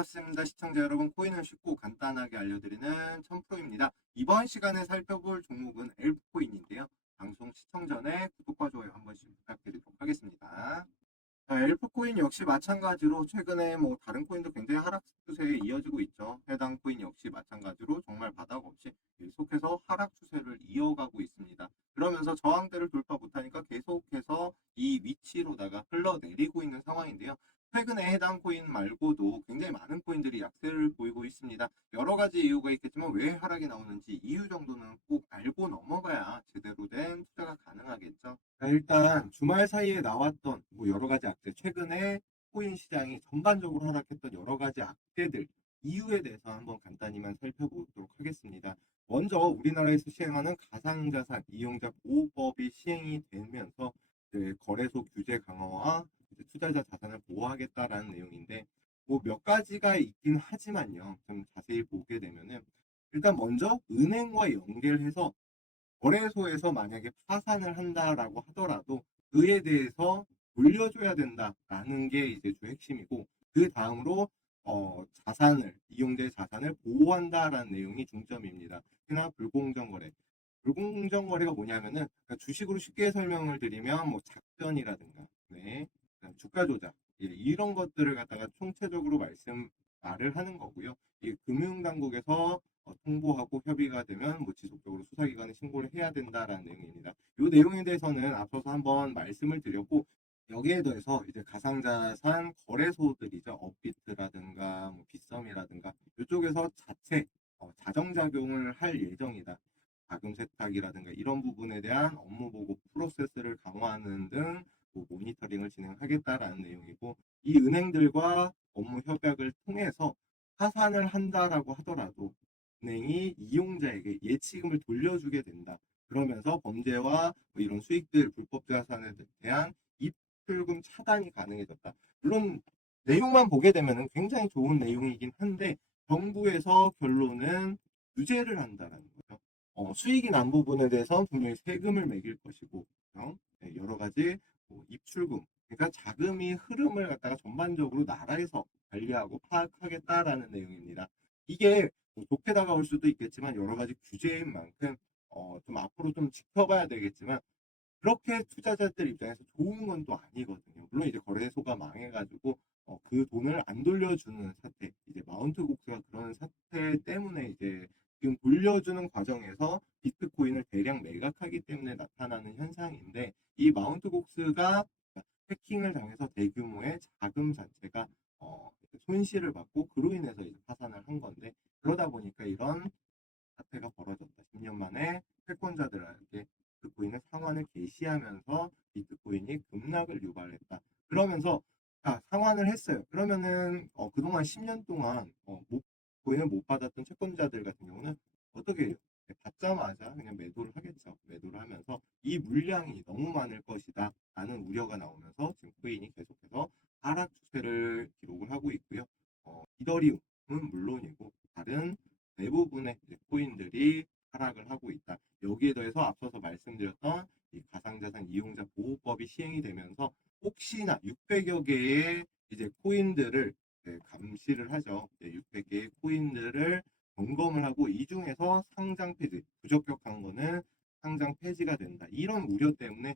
반갑습니다. 시청자 여러분, 코인을 쉽고 간단하게 알려드리는 천프로입니다. 이번 시간에 살펴볼 종목은 엘프코인인데요. 방송 시청 전에 구독과 좋아요 한 번씩 부탁드리도록 하겠습니다. 자, 엘프코인 역시 마찬가지로 최근에 뭐 다른 코인도 굉장히 하락 추세에 이어지고 있죠. 해당 코인 역시 마찬가지로 정말 바닥 없이 계속해서 하락 추세를 이어가고 있습니다. 그러면서 저항대를 돌파 못하니까 계속해서 이 위치로다가 흘러내리고 있는 상황인데요. 최근에 해당 코인 말고도 굉장히 많은 코인들이 약세를 보이고 있습니다. 여러 가지 이유가 있겠지만 왜 하락이 나오는지 이유 정도는 꼭 알고 넘어가야 제대로 된 투자가 가능하겠죠. 자, 일단 주말 사이에 나왔던 뭐 여러 가지 악재, 최근에 코인 시장이 전반적으로 하락했던 여러 가지 악재들 이유에 대해서 한번 간단히만 살펴보도록 하겠습니다. 먼저 우리나라에서 시행하는 가상자산 이용자 보호법이 시행이 되면서 거래소 규제 강화와 투자자 자산을 보호하겠다라는 내용인데 뭐 몇 가지가 있긴 하지만요. 좀 자세히 보게 되면은 일단 먼저 은행과 연결해서 거래소에서 만약에 파산을 한다라고 하더라도 그에 대해서 돌려줘야 된다라는 게 이제 주 핵심이고 그 다음으로 어, 자산을 이용자의 자산을 보호한다라는 내용이 중점입니다. 특히나 불공정 거래. 불공정 거래가 뭐냐면은 그러니까 주식으로 쉽게 설명을 드리면 뭐 작전이라든가 네, 주가 조작 예, 이런 것들을 갖다가 총체적으로 말씀 말을 하는 거고요. 이 금융당국에서 어, 통보하고 협의가 되면 뭐 지속적으로 수사기관에 신고를 해야 된다라는 내용입니다. 이 내용에 대해서는 앞서서 한번 말씀을 드렸고 여기에 더해서 이제 가상자산 거래소들이죠. 업비트라든가 뭐 빗썸이라든가 이쪽에서 자체 어, 자정작용을 할 예정이다. 자금 세탁이라든가 이런 부분에 대한 업무 보고 프로세스를 강화하는 등 뭐 모니터링을 진행하겠다라는 내용이고 이 은행들과 업무 협약을 통해서 파산을 한다라고 하더라도 은행이 이용자에게 예치금을 돌려주게 된다. 그러면서 범죄와 뭐 이런 수익들, 불법 자산에 대한 입출금 차단이 가능해졌다. 물론 내용만 보게 되면 굉장히 좋은 내용이긴 한데 정부에서 결론은 규제를 한다라는 거죠. 어, 수익이 난 부분에 대해서 분명히 세금을 매길 것이고 어? 네, 여러 가지 뭐 입출금 그러니까 자금이 흐름을 갖다가 전반적으로 나라에서 관리하고 파악하겠다라는 내용입니다. 이게 뭐 좋게 다가올 수도 있겠지만 여러 가지 규제인 만큼 어, 좀 앞으로 좀 지켜봐야 되겠지만 그렇게 투자자들 입장에서 좋은 건 또 아니거든요. 물론 이제 거래소가 망해가지고 어, 그 돈을 안 돌려주는 사태, 이제 마운트 곡스가 그런 사태 때문에 이제 지금 돌려주는 과정에서 비트코인을 대량 매각하기 때문에 나타나는 현상인데 이 마운트 곡스가 해킹을 당해서 대규모의 자금 자체가 어, 손실을 받고 그로 인해서 이제 파산을 한 건데 그러다 보니까 이런 사태가 벌어졌다. 10년 만에 채권자들에게 비트코인의 상환을 개시하면서 비트코인이 급락을 유발했다. 그러면서 자, 상환을 했어요. 그러면은 어, 그동안 10년 동안 어, 못, 코인을 못 받았던 채권자들 같은 경우는 어떻게 해요? 네, 받자마자 그냥 매도를 하겠죠. 매도를 하면서 이 물량이 너무 많을 것이다 라는 우려가 나오면서 지금 코인이 계속해서 하락 추세를 기록을 하고 있고요. 어, 이더리움은 물론이고 다른 대부분의 코인들이 하락을 하고 있다. 여기에 더해서 앞서서 말씀드렸던 이 가상자산 이용자 보호법이 시행이 되면서 혹시나 600여 개의 이제 코인들을 네, 감시를 하죠. 600개의 코인들을 점검을 하고 이 중에서 상장 폐지, 부적격한 거는 상장 폐지가 된다. 이런 우려 때문에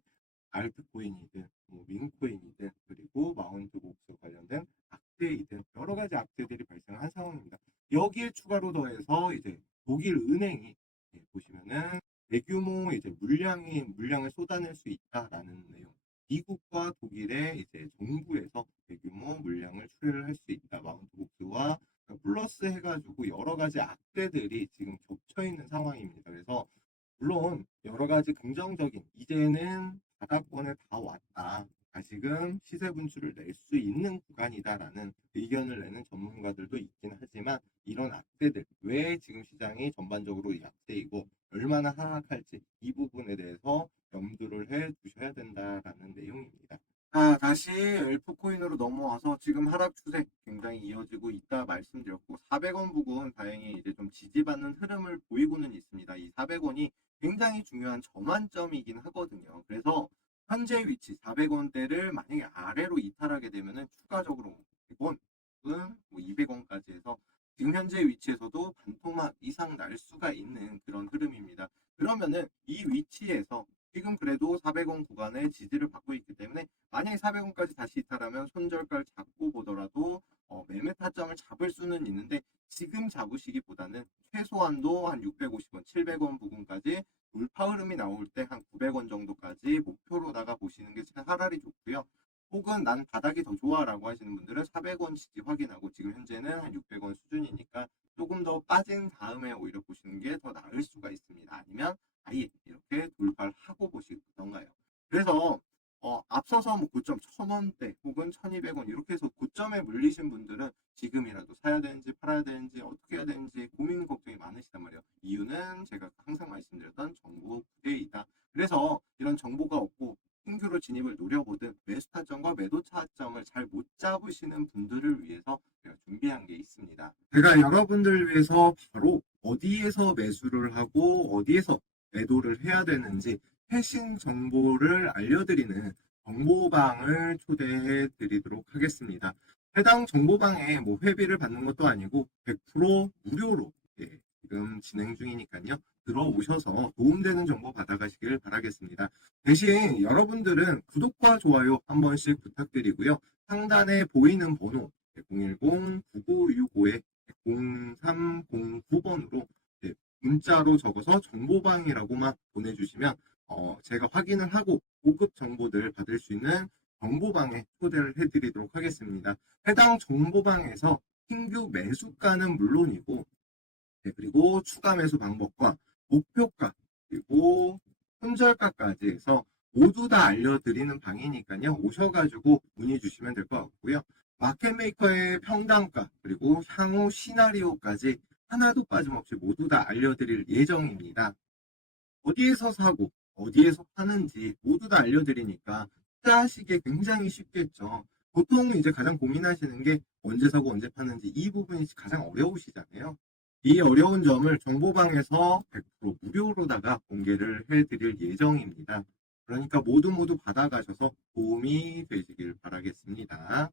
알트코인이든 뭐 민코인이든 그리고 마운트 곡수 관련된 악재이든 여러 가지 악재들이 발생한 상황입니다. 여기에 추가로 더해서 이제 독일 은행이 예, 보시면은 대규모 이제 물량이 물량을 쏟아낼 수 있다라는 내용. 미국과 독일의 이제 정부에서 대 규모 물량을 수혜를 할 수 있다. 마운트 곡스와 플러스 해가지고 여러 가지 악재들이 지금 겹쳐 있는 상황입니다. 그래서 물론 여러 가지 긍정적인 이제는 바닥권에 다 왔다. 다시금 시세 분출을 낼 수 있는 구간이다라는 의견을 내는 전문가들도 있긴 하지만 이런 악재들 왜 지금 시장이 전반적으로 약세이고 얼마나 하락할지 이 부분에 대해서 염두를 해 두셔야 내용입니다. 자, 다시 엘프코인으로 넘어와서 지금 하락 추세 굉장히 이어지고 있다 말씀드렸고 400원 부근 다행히 이제 좀 지지받는 흐름을 보이고는 있습니다. 이 400원이 굉장히 중요한 전환점이긴 하거든요. 그래서 현재 위치 400원대를 만약에 아래로 이탈하게 되면은 추가적으로 100원 혹은 뭐 200원까지 지금 현재 위치에서도 반토막 이상 날 수가 있는 그런 흐름입니다. 그러면은 이 위치에서 지금 그래도 400원 구간에 지지를 받고 있기 때문에 만약에 400원까지 다시 이탈하면 손절가를 잡고 보더라도 어, 매매 타점을 잡을 수는 있는데 지금 잡으시기보다는 최소한도 한 650원, 700원 부근까지 돌파 흐름이 나올 때 한 900원 정도까지 목표로다가 보시는 게 차라리 좋고요. 혹은 난 바닥이 더 좋아라고 하시는 분들은 400원 지지 확인하고 지금 현재는 한 600원 수준이니까 조금 더 빠진 다음에 오히려 보시는 게 더 나을 수가 있습니다. 아니면 아예 이렇게 돌파를 하고 보시던가요. 그래서 어, 앞서서 뭐 고점 1000원대 혹은 1200원 이렇게 해서 고점에 물리신 분들은 지금이라도 사야 되는지 팔아야 되는지 어떻게 해야 되는지 고민 걱정이 많으시단 말이에요. 이유는 제가 항상 말씀드렸던 정보 부재이다. 그래서 이런 정보가 없고 신규로 진입을 노려보든 매수 타점과 매도 타점을 잘 못 잡으시는 분들을 위해서 제가 준비한 게 있습니다. 제가 여러분들을 위해서 바로 어디에서 매수를 하고 어디에서 매도를 해야 되는지 최신 정보를 알려드리는 정보방을 초대해 드리도록 하겠습니다. 해당 정보방에 뭐 회비를 받는 것도 아니고 100% 무료로 예, 지금 진행 중이니까요. 들어오셔서 도움되는 정보 받아가시길 바라겠습니다. 대신 여러분들은 구독과 좋아요 한 번씩 부탁드리고요. 상단에 보이는 번호 010-9965-0309번으로 문자로 적어서 정보방이라고만 보내주시면 어, 제가 확인을 하고 고급 정보들 받을 수 있는 정보방에 초대를 해드리도록 하겠습니다. 해당 정보방에서 신규 매수가는 물론이고 네, 그리고 추가 매수 방법과 목표가 그리고 손절가까지 해서 모두 다 알려드리는 방이니까요. 오셔가지고 문의 주시면 될 것 같고요. 마켓메이커의 평단가 그리고 향후 시나리오까지 하나도 빠짐없이 모두 다 알려드릴 예정입니다. 어디에서 사고 어디에서 파는지 모두 다 알려드리니까 투자하시기에 굉장히 쉽겠죠. 보통 이제 가장 고민하시는 게 언제 사고 언제 파는지 이 부분이 가장 어려우시잖아요. 이 어려운 점을 정보방에서 100% 무료로다가 공개를 해드릴 예정입니다. 그러니까 모두 모두 받아가셔서 도움이 되시길 바라겠습니다.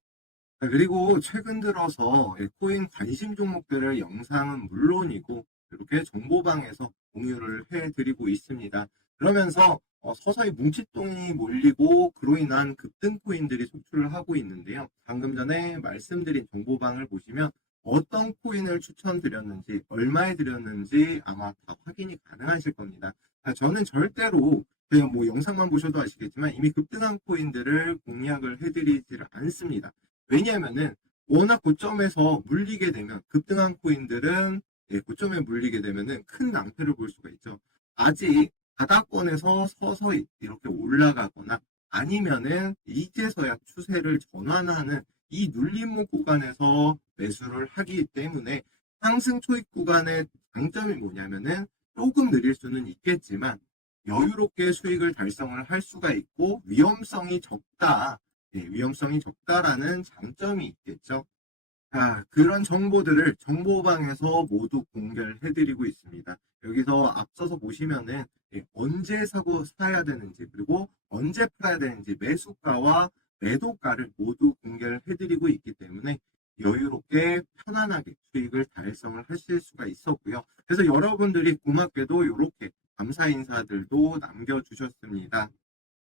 자, 그리고 최근 들어서 코인 관심 종목들을 영상은 물론이고 이렇게 정보방에서 공유를 해드리고 있습니다. 그러면서 어, 서서히 뭉칫돈이 몰리고 그로 인한 급등 코인들이 속출을 하고 있는데요. 방금 전에 말씀드린 정보방을 보시면 어떤 코인을 추천드렸는지 얼마에 드렸는지 아마 다 확인이 가능하실 겁니다. 아, 저는 절대로 뭐 영상만 보셔도 아시겠지만 이미 급등한 코인들을 공략을 해드리지를 않습니다. 왜냐하면은 워낙 고점에서 물리게 되면 급등한 코인들은 예, 고점에 물리게 되면은 큰 낭패를 볼 수가 있죠. 아직 바닥권에서 서서히 이렇게 올라가거나 아니면은 이제서야 추세를 전환하는 이 눌림목 구간에서 매수를 하기 때문에 상승 초입 구간의 장점이 뭐냐면은 조금 느릴 수는 있겠지만 여유롭게 수익을 달성을 할 수가 있고 위험성이 적다. 예, 위험성이 적다라는 장점이 있겠죠. 자, 그런 정보들을 정보방에서 모두 공개를 해드리고 있습니다. 여기서 앞서서 보시면은 예, 언제 사고 사야 되는지 그리고 언제 팔아야 되는지 매수가와 매도가를 모두 공개를 해드리고 있기 때문에 여유롭게 편안하게 수익을 달성을 하실 수가 있었고요. 그래서 여러분들이 고맙게도 이렇게 감사 인사들도 남겨주셨습니다.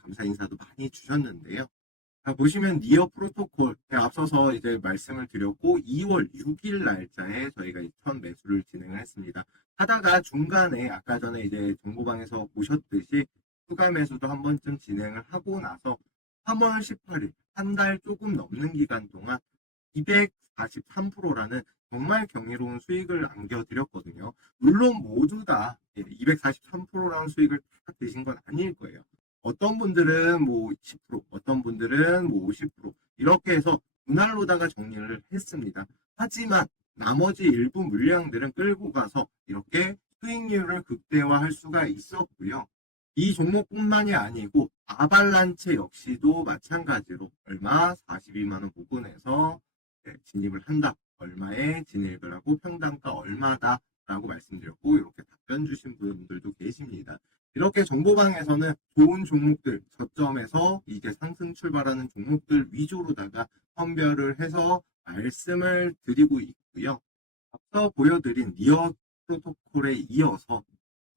감사 인사도 많이 주셨는데요. 자, 보시면 니어 프로토콜 네, 앞서서 이제 말씀을 드렸고 2월 6일 날짜에 저희가 첫 매수를 진행을 했습니다. 하다가 중간에 아까 전에 이제 정보방에서 보셨듯이 추가 매수도 한 번쯤 진행을 하고 나서 3월 18일 한 달 조금 넘는 기간 동안 243%라는 정말 경이로운 수익을 안겨드렸거든요. 물론 모두 다 243%라는 수익을 다 드신 건 아닐 거예요. 어떤 분들은 뭐 10%, 어떤 분들은 뭐 50% 이렇게 해서 분할로다가 정리를 했습니다. 하지만 나머지 일부 물량들은 끌고 가서 이렇게 수익률을 극대화할 수가 있었고요. 이 종목뿐만이 아니고 아발란체 역시도 마찬가지로 얼마 42만 원 부근에서 네, 진입을 한다. 얼마에 진입을 하고 평단가 얼마다 라고 말씀드렸고 이렇게 답변 주신 분들도 계십니다. 이렇게 정보방에서는 좋은 종목들 저점에서 이게 상승 출발하는 종목들 위주로다가 선별을 해서 말씀을 드리고 있고요. 앞서 보여드린 니어 프로토콜에 이어서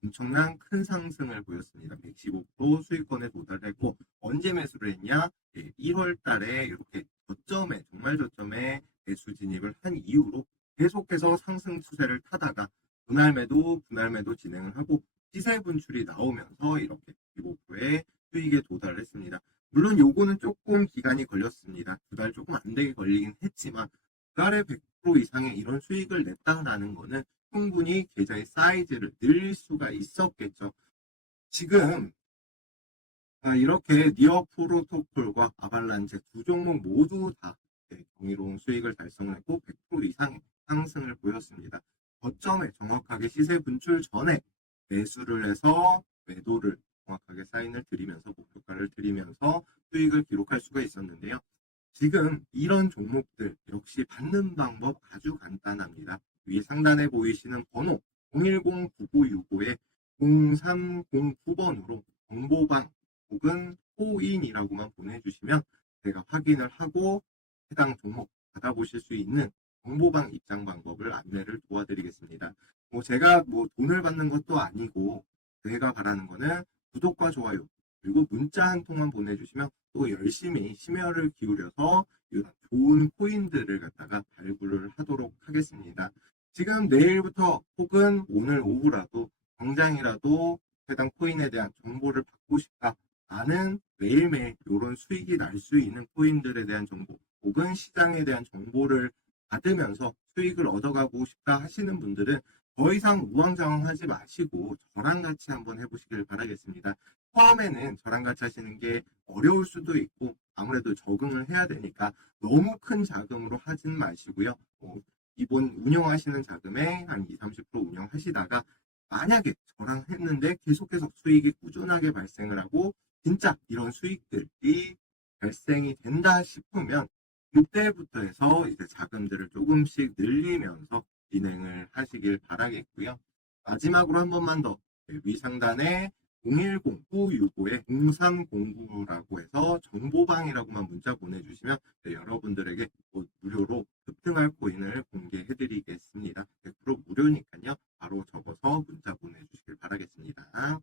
엄청난 큰 상승을 보였습니다. 115% 수익권에 도달했고 언제 매수를 했냐? 1월 달에 이렇게 저점에 정말 저점에 매수 진입을 한 이후로 계속해서 상승 추세를 타다가 분할 매도 분할 매도 진행을 하고 시세 분출이 나오면서 이렇게 15%의 수익에 도달했습니다. 물론 요거는 조금 기간이 걸렸습니다. 두 달 조금 안 되게 걸리긴 했지만 두 달에 100% 이상의 이런 수익을 냈다라는 거는 충분히 계좌의 사이즈를 늘릴 수가 있었겠죠. 지금 아, 이렇게 니어 프로토콜과 아발란체 두 종목 모두 다 네, 경이로운 수익을 달성했고 100% 이상의 상승을 보였습니다. 거점에 정확하게 시세 분출 전에 매수를 해서 매도를 정확하게 사인을 드리면서 목표가를 드리면서 수익을 기록할 수가 있었는데요. 지금 이런 종목들 역시 받는 방법 아주 간단합니다. 위 상단에 보이시는 번호 010-9965에 0309번으로 정보방 혹은 코인이라고만 보내주시면 제가 확인을 하고 해당 종목 받아보실 수 있는 정보방 입장 방법을 안내를 도와드리겠습니다. 뭐 제가 뭐 돈을 받는 것도 아니고 제가 바라는 거는 구독과 좋아요 그리고 문자 한 통만 보내주시면 또 열심히 심혈을 기울여서 이런 좋은 코인들을 갖다가 발굴을 하도록 하겠습니다. 지금 내일부터 혹은 오늘 오후라도 당장이라도 해당 코인에 대한 정보를 받고 싶다. 나는 매일매일 이런 수익이 날 수 있는 코인들에 대한 정보 혹은 시장에 대한 정보를 받으면서 수익을 얻어가고 싶다 하시는 분들은 더 이상 우왕좌왕하지 마시고 저랑 같이 한번 해보시길 바라겠습니다. 처음에는 저랑 같이 하시는 게 어려울 수도 있고 아무래도 적응을 해야 되니까 너무 큰 자금으로 하진 마시고요. 뭐 기본 운영하시는 자금에 한 20, 30% 운영하시다가 만약에 저랑 했는데 계속해서 수익이 꾸준하게 발생을 하고 진짜 이런 수익들이 발생이 된다 싶으면 그때부터 해서 이제 자금들을 조금씩 늘리면서 진행을 하시길 바라겠고요. 마지막으로 한 번만 더 네, 위상단에 010-965에 0309라고 해서 정보방이라고만 문자 보내주시면 네, 여러분들에게 곧 무료로 급등할 코인을 공개해드리겠습니다. 100% 무료니까요. 바로 적어서 문자 보내주시길 바라겠습니다.